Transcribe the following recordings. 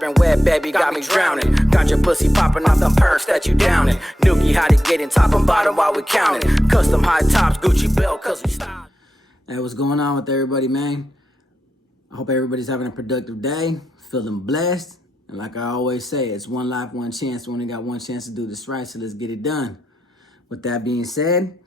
dripping wet, baby, got me drowning. Got your pussy popping off them perks that you downing. Nookie, how to get in top and bottom while we counting. Custom high tops, Gucci belt, cause we style. Hey, what's going on with everybody, man? I hope everybody's having a productive day, feeling blessed. And like I always say, it's one life, one chance. We only got one chance to do this right, so let's get it done. With that being said,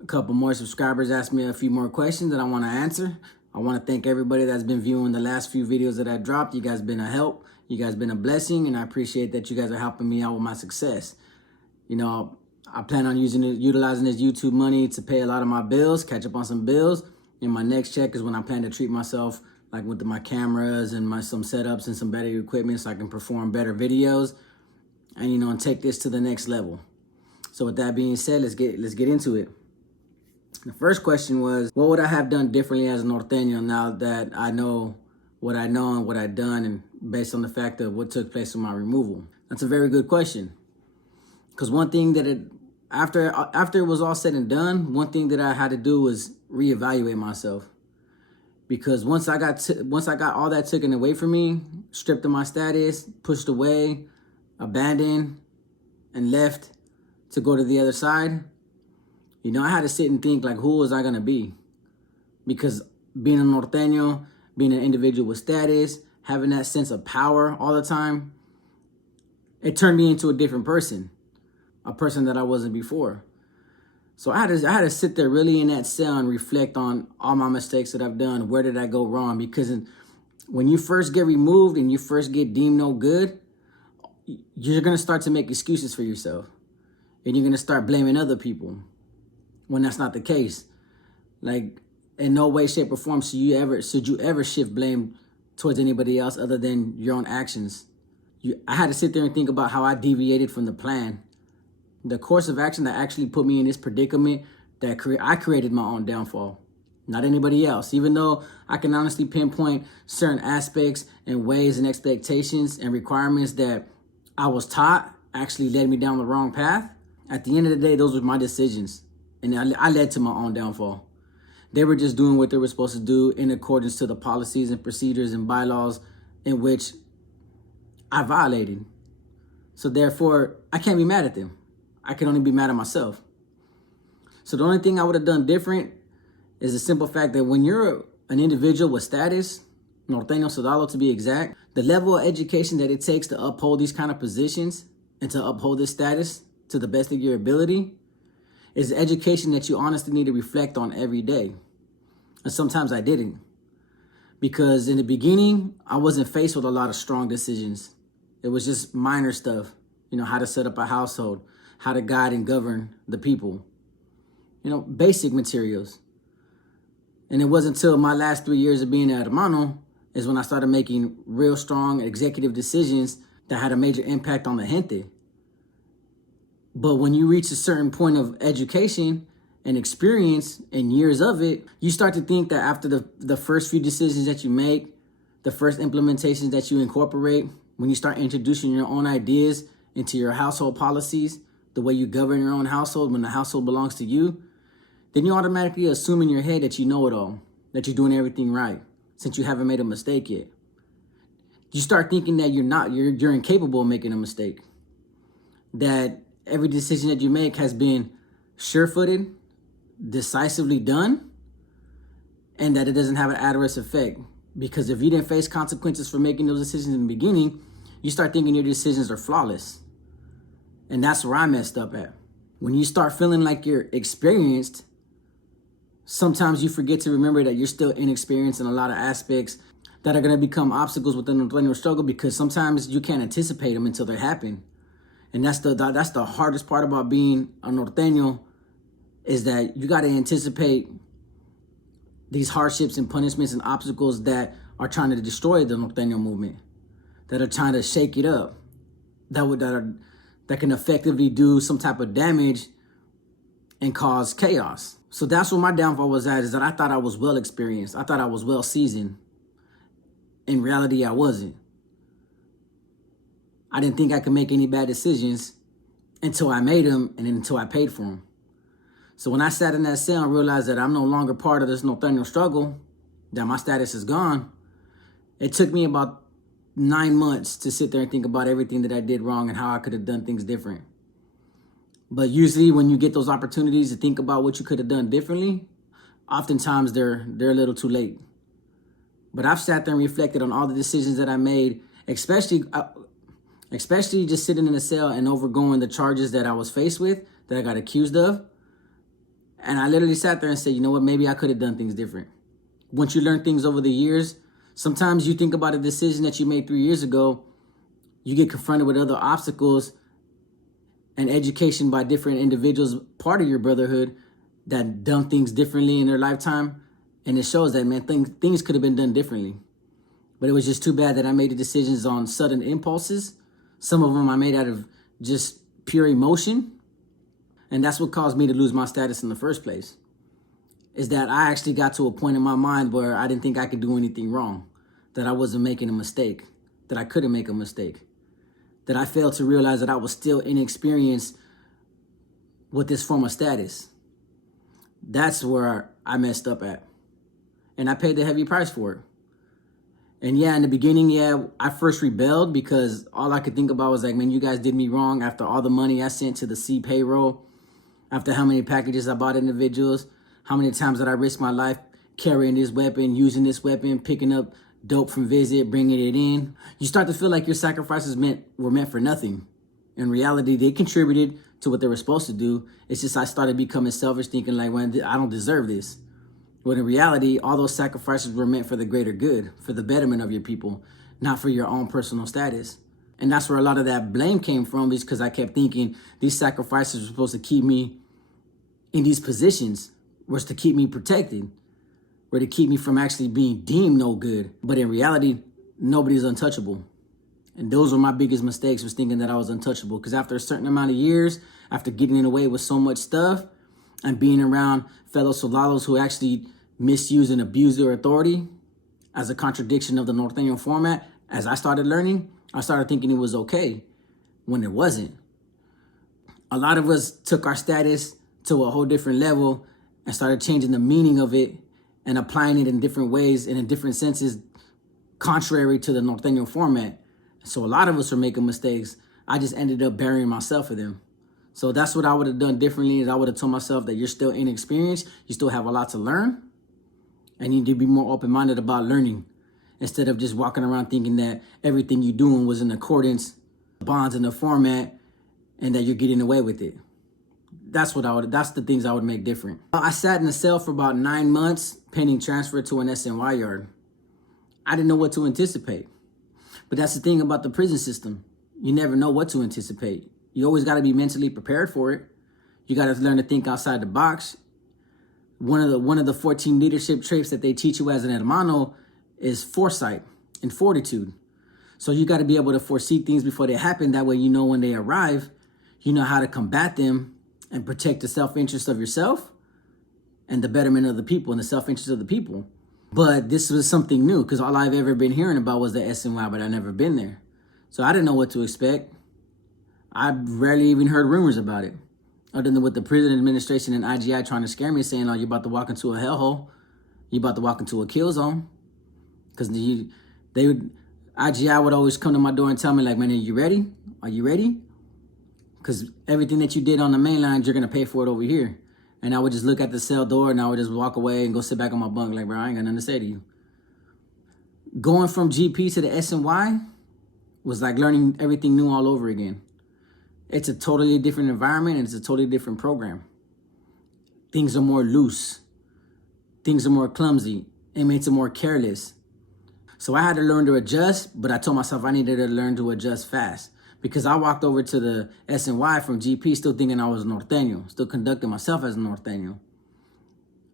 a couple more subscribers asked me a few more questions that I want to answer. I want to thank everybody that's been viewing the last few videos that I dropped. You guys been a help. You guys been a blessing, and I appreciate that you guys are helping me out with my success. You know, I plan on utilizing this YouTube money to pay a lot of my bills, catch up on some bills. And my next check is when I plan to treat myself, like with my cameras and some setups and some better equipment so I can perform better videos and, you know, and take this to the next level. So with that being said, let's get into it. The first question was, what would I have done differently as a norteño now that I know what I know and what I've done, and based on the fact of what took place with my removal? That's a very good question. Because one thing that after it was all said and done, one thing that I had to do was reevaluate myself. Because once I got all that taken away from me, stripped of my status, pushed away, abandoned, and left to go to the other side, you know, I had to sit and think, like, who was I gonna be? Because being a norteño, being an individual with status, having that sense of power all the time, it turned me into a different person, a person that I wasn't before. So I had to sit there really in that cell and reflect on all my mistakes that I've done. Where did I go wrong? Because when you first get removed and you first get deemed no good, you're going to start to make excuses for yourself. And you're going to start blaming other people when that's not the case. Like, in no way, shape, or form should you ever shift blame towards anybody else other than your own actions. I had to sit there and think about how I deviated from the plan. The course of action that actually put me in this predicament, that I created my own downfall, not anybody else. Even though I can honestly pinpoint certain aspects and ways and expectations and requirements that I was taught actually led me down the wrong path, at the end of the day, those were my decisions. And I led to my own downfall. They were just doing what they were supposed to do in accordance to the policies and procedures and bylaws in which I violated. So therefore, I can't be mad at them. I can only be mad at myself. So the only thing I would have done different is the simple fact that when you're an individual with status, norteño soldado to be exact, the level of education that it takes to uphold these kind of positions and to uphold this status to the best of your ability is education that you honestly need to reflect on every day. And sometimes I didn't. Because in the beginning, I wasn't faced with a lot of strong decisions. It was just minor stuff. You know, how to set up a household, how to guide and govern the people. You know, basic materials. And it wasn't until my last 3 years of being at Hermano is when I started making real strong executive decisions that had a major impact on the gente. But when you reach a certain point of education and experience and years of it, you start to think that after the first few decisions that you make, the first implementations that you incorporate, when you start introducing your own ideas into your household policies, the way you govern your own household when the household belongs to you, then you automatically assume in your head that you know it all, that you're doing everything right, since you haven't made a mistake yet. You start thinking that you're incapable of making a mistake, that every decision that you make has been sure-footed, decisively done, and that it doesn't have an adverse effect. Because if you didn't face consequences for making those decisions in the beginning, you start thinking your decisions are flawless. And that's where I messed up at. When you start feeling like you're experienced, sometimes you forget to remember that you're still inexperienced in a lot of aspects that are going to become obstacles within the norteño struggle, because sometimes you can't anticipate them until they happen. And that's the hardest part about being a norteño, is that you got to anticipate these hardships and punishments and obstacles that are trying to destroy the norteño movement, that are trying to shake it up, that can effectively do some type of damage and cause chaos. So that's where my downfall was at, is that I thought I was well experienced. I thought I was well seasoned. In reality, I wasn't. I didn't think I could make any bad decisions until I made them and then until I paid for them. So when I sat in that cell and realized that I'm no longer part of this norteño struggle, that my status is gone, it took me about 9 months to sit there and think about everything that I did wrong and how I could have done things different. But usually when you get those opportunities to think about what you could have done differently, oftentimes they're a little too late. But I've sat there and reflected on all the decisions that I made, especially just sitting in a cell and overgoing the charges that I was faced with, that I got accused of. And I literally sat there and said, you know what, maybe I could have done things different. Once you learn things over the years, sometimes you think about a decision that you made 3 years ago, you get confronted with other obstacles and education by different individuals, part of your brotherhood, that done things differently in their lifetime. And it shows that, man, things could have been done differently. But it was just too bad that I made the decisions on sudden impulses. Some of them I made out of just pure emotion. And that's what caused me to lose my status in the first place. Is that I actually got to a point in my mind where I didn't think I could do anything wrong. That I wasn't making a mistake. That I couldn't make a mistake. That I failed to realize that I was still inexperienced with this form of status. That's where I messed up at. And I paid the heavy price for it. And yeah, in the beginning, I first rebelled because all I could think about was like, man, you guys did me wrong after all the money I sent to the C payroll, after how many packages I bought individuals, how many times that I risked my life carrying this weapon, using this weapon, picking up dope from Visit, bringing it in. You start to feel like your sacrifices were meant for nothing. In reality, they contributed to what they were supposed to do. It's just I started becoming selfish, thinking like, well, I don't deserve this. When in reality, all those sacrifices were meant for the greater good, for the betterment of your people, not for your own personal status. And that's where a lot of that blame came from, is because I kept thinking these sacrifices were supposed to keep me in these positions, was to keep me protected, were to keep me from actually being deemed no good. But in reality, nobody's untouchable. And those were my biggest mistakes, was thinking that I was untouchable. Because after a certain amount of years, after getting away with so much stuff, and being around fellow soldados who actually misuse and abuse their authority as a contradiction of the Norteño format, as I started learning, I started thinking it was okay when it wasn't. A lot of us took our status to a whole different level and started changing the meaning of it and applying it in different ways and in different senses, contrary to the Norteño format. So a lot of us are making mistakes. I just ended up burying myself for them. So that's what I would have done differently, is I would have told myself that you're still inexperienced, you still have a lot to learn, and you need to be more open-minded about learning, instead of just walking around thinking that everything you're doing was in accordance, bonds in the format, and that you're getting away with it. That's the things I would make different. I sat in a cell for about 9 months, pending transfer to an SNY yard. I didn't know what to anticipate. But that's the thing about the prison system. You never know what to anticipate. You always got to be mentally prepared for it. You got to learn to think outside the box. One of the 14 leadership traits that they teach you as an hermano is foresight and fortitude. So you got to be able to foresee things before they happen. That way, you know, when they arrive, you know how to combat them and protect the self-interest of yourself and the betterment of the people and the self-interest of the people. But this was something new, because all I've ever been hearing about was the SNY, but I've never been there. So I didn't know what to expect. I rarely even heard rumors about it, other than with the prison administration and IGI trying to scare me, saying, oh, you're about to walk into a hellhole. You're about to walk into a kill zone. Because IGI would always come to my door and tell me, like, man, are you ready? Are you ready? Because everything that you did on the main line, you're going to pay for it over here. And I would just look at the cell door and I would just walk away and go sit back on my bunk like, bro, I ain't got nothing to say to you. Going from GP to the SNY was like learning everything new all over again. It's a totally different environment and it's a totally different program. Things are more loose. Things are more clumsy. Inmates are more careless. So I had to learn to adjust, but I told myself I needed to learn to adjust fast. Because I walked over to the SNY from GP still thinking I was a Norteño, still conducting myself as a Norteño.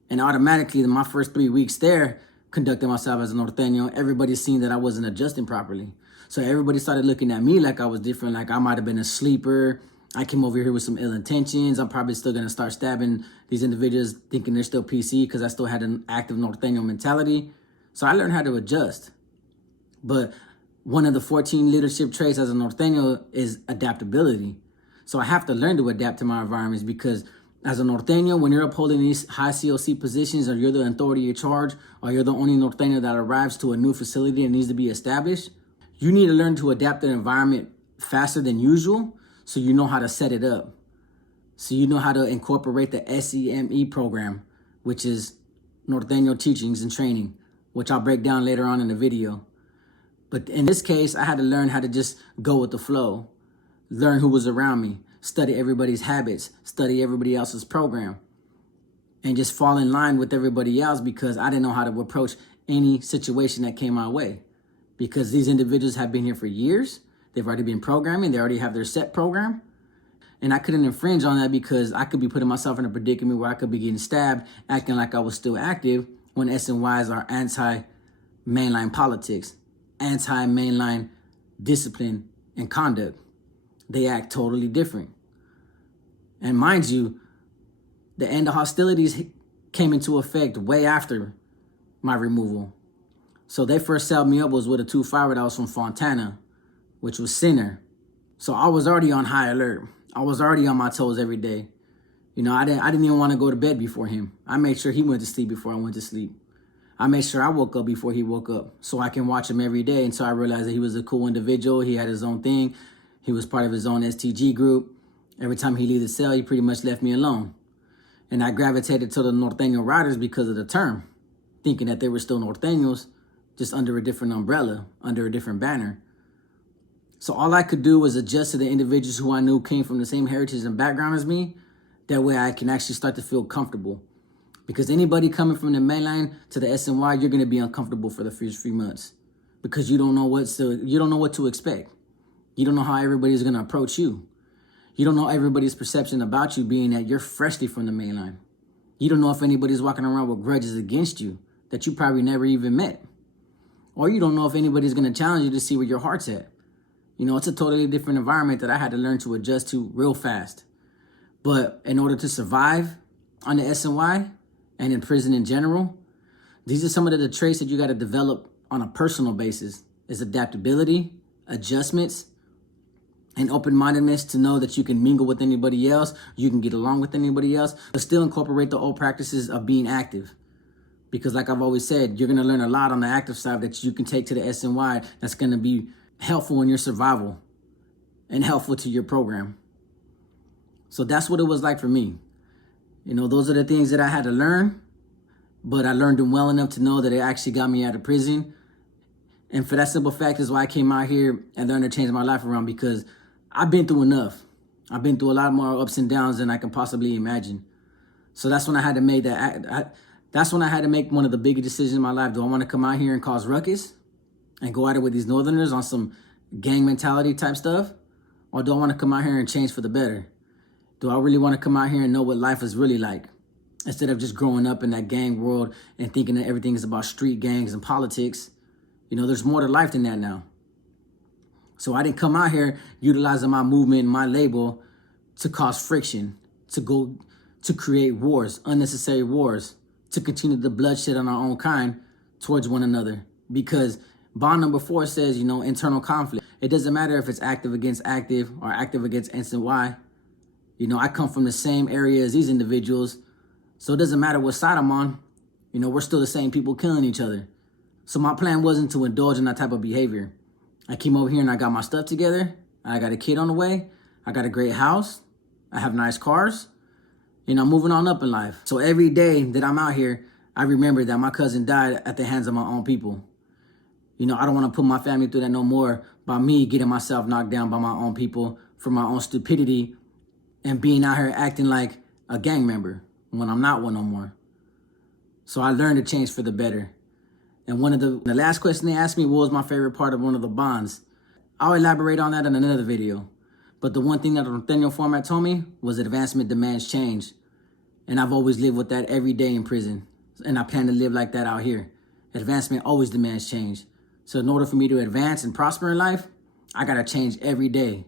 And automatically, in my first 3 weeks there, conducting myself as a Norteño, everybody seen that I wasn't adjusting properly. So everybody started looking at me like I was different, like I might have been a sleeper. I came over here with some ill intentions. I'm probably still going to start stabbing these individuals thinking they're still PC because I still had an active Norteño mentality. So I learned how to adjust. But one of the 14 leadership traits as a Norteño is adaptability. So I have to learn to adapt to my environments, because as a Norteño, when you're upholding these high COC positions, or you're the authority in charge, or you're the only Norteño that arrives to a new facility and needs to be established, You need to learn to adapt the environment faster than usual so you know how to set it up. So you know how to incorporate the SEME program, which is Norteño Teachings and Training, which I'll break down later on in the video. But in this case, I had to learn how to just go with the flow, learn who was around me, study everybody's habits, study everybody else's program, and just fall in line with everybody else because I didn't know how to approach any situation that came my way. Because these individuals have been here for years, they've already been programming, they already have their set program. And I couldn't infringe on that because I could be putting myself in a predicament where I could be getting stabbed, acting like I was still active, when SNYs are anti-mainline politics, anti-mainline discipline and conduct. They act totally different. And mind you, the end of hostilities came into effect way after my removal. So they first set me up was with a 2-5 that was from Fontana, which was Sinner. So I was already on high alert. I was already on my toes every day. You know, I didn't even want to go to bed before him. I made sure he went to sleep before I went to sleep. I made sure I woke up before he woke up so I can watch him every day until I realized that he was a cool individual. He had his own thing. He was part of his own STG group. Every time he leave the cell, he pretty much left me alone. And I gravitated to the Norteño Riders because of the term, thinking that they were still Norteños, just under a different umbrella, under a different banner. So all I could do was adjust to the individuals who I knew came from the same heritage and background as me. That way I can actually start to feel comfortable. Because anybody coming from the mainline to the SNY, you're going to be uncomfortable for the first few months. Because you don't know what to expect. You don't know how everybody's going to approach you. You don't know everybody's perception about you being that you're freshly from the mainline. You don't know if anybody's walking around with grudges against you that you probably never even met. Or you don't know if anybody's going to challenge you to see where your heart's at. You know, it's a totally different environment that I had to learn to adjust to real fast. But in order to survive on the SNY and in prison in general, these are some of the traits that you got to develop on a personal basis. Is adaptability, adjustments, and open-mindedness to know that you can mingle with anybody else, you can get along with anybody else, but still incorporate the old practices of being active. Because like I've always said, you're going to learn a lot on the active side that you can take to the SNY that's going to be helpful in your survival and helpful to your program. So that's what it was like for me. You know, those are the things that I had to learn, but I learned them well enough to know that it actually got me out of prison. And for that simple fact is why I came out here and learned to change my life around, because I've been through enough. I've been through a lot more ups and downs than I can possibly imagine. So that's when I had to make that's when I had to make one of the biggest decisions in my life. Do I want to come out here and cause ruckus and go at it with these Northerners on some gang mentality type stuff? Or do I want to come out here and change for the better? Do I really want to come out here and know what life is really like? Instead of just growing up in that gang world and thinking that everything is about street gangs and politics. You know, there's more to life than that now. So I didn't come out here utilizing my movement and my label to cause friction, to create wars, unnecessary wars, to continue the bloodshed on our own kind towards one another. Because bond number 4 says, you know, internal conflict. It doesn't matter if it's active against active or active against SNY. You know, I come from the same area as these individuals, so it doesn't matter what side I'm on. You know, we're still the same people killing each other. So my plan wasn't to indulge in that type of behavior. I came over here and I got my stuff together. I got a kid on the way. I got a great house. I have nice cars. And I'm moving on up in life. So every day that I'm out here, I remember that my cousin died at the hands of my own people. You know, I don't want to put my family through that no more by me getting myself knocked down by my own people for my own stupidity and being out here acting like a gang member when I'm not one no more. So I learned to change for the better. And one of the last question they asked me, what was my favorite part of one of the bonds? I'll elaborate on that in another video. But the one thing that the Norteño format told me was advancement demands change. And I've always lived with that every day in prison. And I plan to live like that out here. Advancement always demands change. So in order for me to advance and prosper in life, I got to change every day.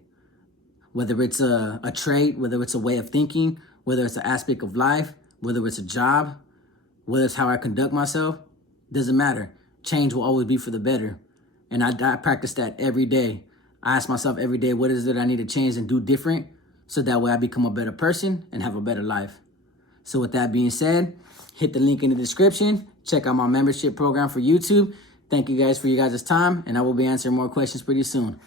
Whether it's a trait, whether it's a way of thinking, whether it's an aspect of life, whether it's a job, whether it's how I conduct myself, doesn't matter. Change will always be for the better. And I practice that every day. I ask myself every day, what is it I need to change and do different so that way I become a better person and have a better life. So with that being said, hit the link in the description. Check out my membership program for YouTube. Thank you guys for your guys' time, and I will be answering more questions pretty soon.